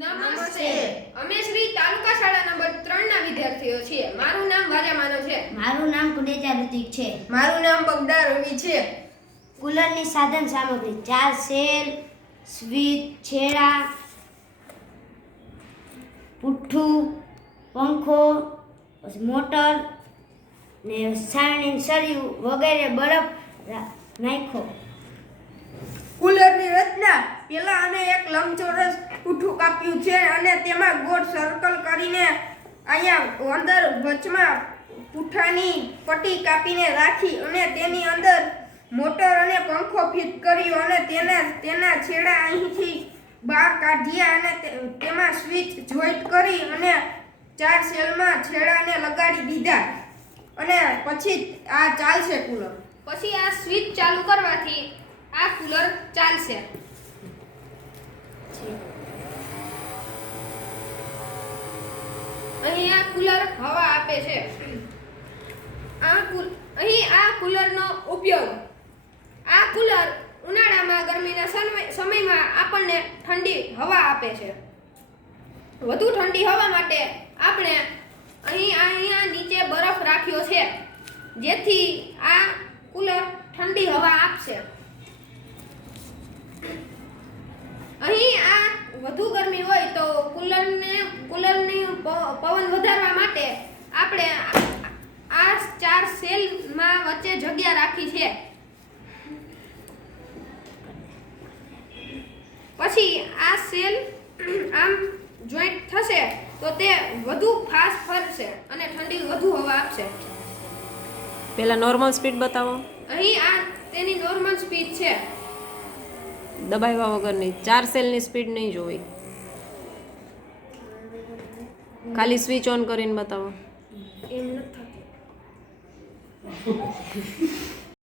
નમસ્તે. અમે શ્રી તાલુકા શાળા નંબર 3 ના વિદ્યાર્થીઓ છીએ. મારું નામ વાજા માનવ છે. મારું નામ કુડેજા ઋતિક છે. મારું નામ બગડા રવિ છે. કુલરની સાધન સામગ્રી 4 સેલ, સ્વિચ, છેડા, પુઠ્ઠું, પંખો, મોટર ને સારણી સળિયું વગેરે બરફ નાખ્યો. કુલરની રચના પેલા અમે એક લંબચોરસ પુઠ્ઠું કાપ્યું છે અને તેમાં ગોળ સર્કલ કરીને અહીંયા અંદર વચમાં પુઠ્ઠાની પટ્ટી કાપીને રાખી અને તેની અંદર મોટર અને પંખો ફિટ કર્યો અને તેના છેડા અહીંથી બહાર કાઢ્યા અને તેમાં સ્વિચ જોઈન્ટ કરી અને 4 સેલમાં છેડાને લગાડી દીધા અને પછી આ ચાલશે કુલર. પછી આ સ્વિચ ચાલુ કરવાથી આ કુલર ચાલશે. અહીં આ કુલર હવા આપે છે. અહીં આ કુલરનો ઉપયોગ. આ કુલર ઉનાળામાં ગરમીના સમયમાં આપણને ઠંડી હવા આપે છે. વધુ ઠંડી હવા માટે આપણે અહીંયા નીચે બરફ રાખ્યો છે, જેથી આ કુલર ઠંડી હવા આપશે. અહીં આ વધુ ગરમી હોય તો કુલરની પવન વધારવા માટે આપણે આ 4 સેલમાં વચ્ચે જગ્યા રાખી છે. પછી આ સેલ આમ જોઈન્ટ થશે તો તે વધુ ફાસ્ટ ફરશે અને ઠંડી વધુ હવા આપશે. પહેલા નોર્મલ સ્પીડ બતાવો. અહીં આ તેની નોર્મલ સ્પીડ છે. દબાવ્યા વગરની 4 સેલની સ્પીડ નહીં જોવી. ખાલી સ્વિચ ઓન કરીને બતાવો. એમ નથી થતું.